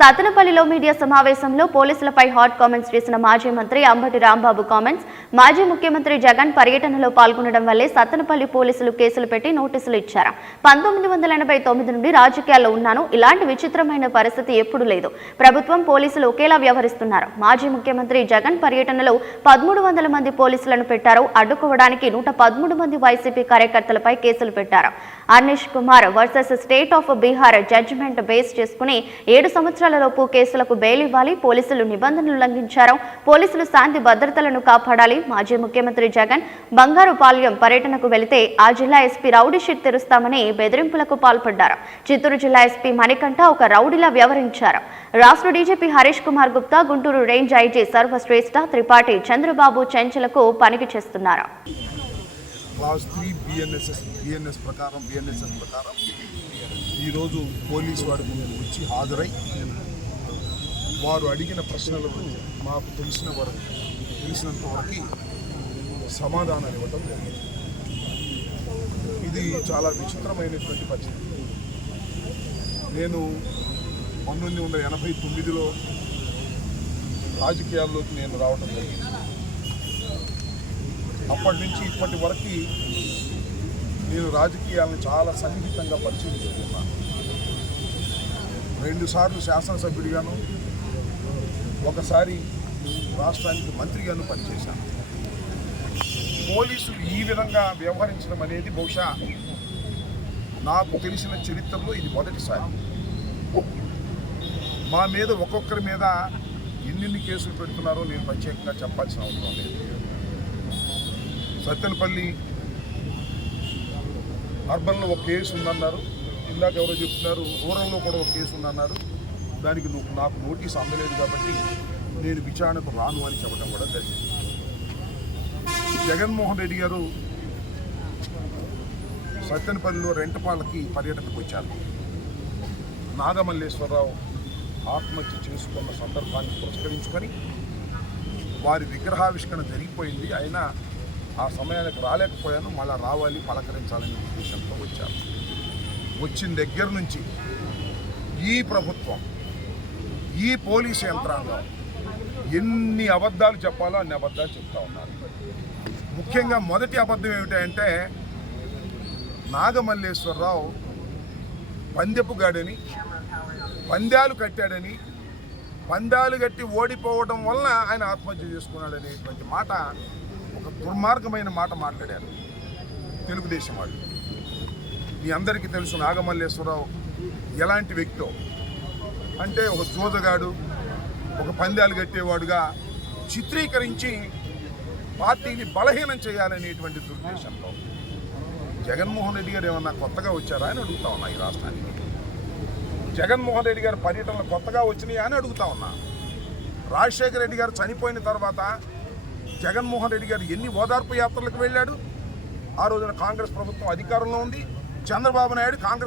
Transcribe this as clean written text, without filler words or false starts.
సతనపల్లిలో media సమావేశంలో పోలీసులపై hot comments చేసిన మాజీ మంత్రి అంబటి రాంబాబు కామెంట్స్. మాజీ ముఖ్యమంత్రి జగన్ పర్యటనలో పాల్గొనడం వల్లే సతనపల్లి పోలీసులు కేసులు పెట్టి నోటీసులు ఇచ్చారు. 1989 నుండి రాజకీయాల్లో ఉన్నాను. ఇలాంటి విచిత్రమైన పరిస్థితి ఎప్పుడూ లేదు. ప్రభుత్వం పోలీసులు ఒకేలా వ్యవహరిస్తున్నారు. మాజీ ముఖ్యమంత్రి జగన్ పర్యటనలో 1300 మంది పోలీసులను పెట్టారు. అడ్డుకోవడానికి 113 మంది వైసీపీ కార్యకర్తలపై కేసులు పెట్టారు. Arnesh Kumar versus state of Bihar judgment base చేసుకుని 7 సంవత్సరాలలోపు కేసులకు బెయిల్ ఇవ్వాలి. పోలీసులు నిబంధనలు ఉల్లంఘించారు. పోలీసులు శాంతి భద్రతలను కాపాడాలి. మాజీ ముఖ్యమంత్రి జగన్ బంగారుపాలెం పర్యటనకు వెళితే ఆ జిల్లా ఎస్పీ రౌడీ షీట్ తెరుస్తామని బెదిరింపులకు పాల్పడ్డారు. చిత్తూరు జిల్లా ఎస్పీ మణికంఠ ఒక రౌడీలా వ్యవహరించారు. రాష్ట్ర DGP Harish Kumar Gupta, Guntur range IG Sarvashreshtha Tripathi Chandrababu చెంచలకు పనికి చేస్తున్నారు. క్లాస్ 3 బిఎన్ఎస్ ప్రకారం ఈరోజు పోలీసు వారి ముందు వచ్చి హాజరై వారు అడిగిన ప్రశ్నలకు మాకు తెలిసినంత వరకు సమాధానాలు ఇవ్వడం జరిగింది. ఇది చాలా విచిత్రమైనటువంటి పరిస్థితి. నేను 1989లో రాజకీయాల్లోకి నేను రావడం జరిగింది. అప్పటి నుంచి ఇప్పటి వరకు నేను రాజకీయాలను చాలా సన్నిహితంగా పరిశీలిస్తున్నాను. 2 సార్లు శాసనసభ్యుడిగాను, ఒకసారి రాష్ట్రానికి మంత్రిగాను పనిచేశాను. పోలీసులు ఈ విధంగా వ్యవహరించడం అనేది బహుశా నాకు తెలిసిన చరిత్రలో ఇది మొదటిసారి. మా మీద ఒక్కొక్కరి మీద ఎన్ని కేసులు పెడుతున్నారో నేను ప్రత్యేకంగా చెప్పాల్సిన అవసరం లేదు. సత్తెనపల్లి అర్బన్లో ఒక కేసు ఉందన్నారు, ఇందాక ఎవరో చెప్తున్నారు రూరల్లో కూడా ఒక కేసు ఉందన్నారు. దానికి నాకు నోటీస్ అందలేదు కాబట్టి నేను విచారణకు రాను అని చెప్పడం కూడా జరిగింది. జగన్మోహన్ రెడ్డి గారు సత్తెనపల్లిలో రెంటపాలకి పర్యటనకు వచ్చారు. నాగమల్లేశ్వరరావు ఆత్మహత్య చేసుకున్న సందర్భాన్ని పురస్కరించుకొని వారి విగ్రహావిష్కరణ జరిగిపోయింది. అయినా ఆ సమయానికి రాలేకపోయాను, మళ్ళీ రావాలి, పలకరించాలనే ఉద్దేశంతో వచ్చాను. వచ్చిన దగ్గర నుంచి ఈ ప్రభుత్వం, ఈ పోలీసు యంత్రాంగం ఎన్ని అబద్ధాలు చెప్పాలో అన్ని అబద్ధాలు చెప్తా ఉన్నారు. ముఖ్యంగా మొదటి అబద్ధం ఏమిటంటే నాగమల్లేశ్వరరావు పందెపుగాడని, పందాలు కట్టాడని, పందాలు కట్టి ఓడిపోవడం వలన ఆయన ఆత్మహత్య చేసుకున్నాడనేటువంటి మాట, ఒక దుర్మార్గమైన మాట మాట్లాడారు తెలుగుదేశం వాళ్ళు. మీ అందరికీ తెలుసు నాగమల్లేశ్వరరావు ఎలాంటి వ్యక్తో. అంటే ఒక జోదగాడు, ఒక పందాలు కట్టేవాడుగా చిత్రీకరించి పార్టీని బలహీనం చేయాలనేటువంటి దుర్దేశంతో జగన్మోహన్ రెడ్డి గారు ఏమన్నా కొత్తగా వచ్చారా అని అడుగుతా ఉన్నా. ఈ రాష్ట్రానికి జగన్మోహన్ రెడ్డి గారు పర్యటనలు కొత్తగా వచ్చినాయా అని అడుగుతా ఉన్నా. రాజశేఖర రెడ్డి గారు చనిపోయిన తర్వాత జగన్మోహన్ రెడ్డి గారు ఎన్ని ఓదార్పు యాత్రలకు వెళ్ళాడు. ఆ రోజున కాంగ్రెస్ ప్రభుత్వం అధికారంలో ఉంది. చంద్రబాబు నాయుడు కాంగ్రెస్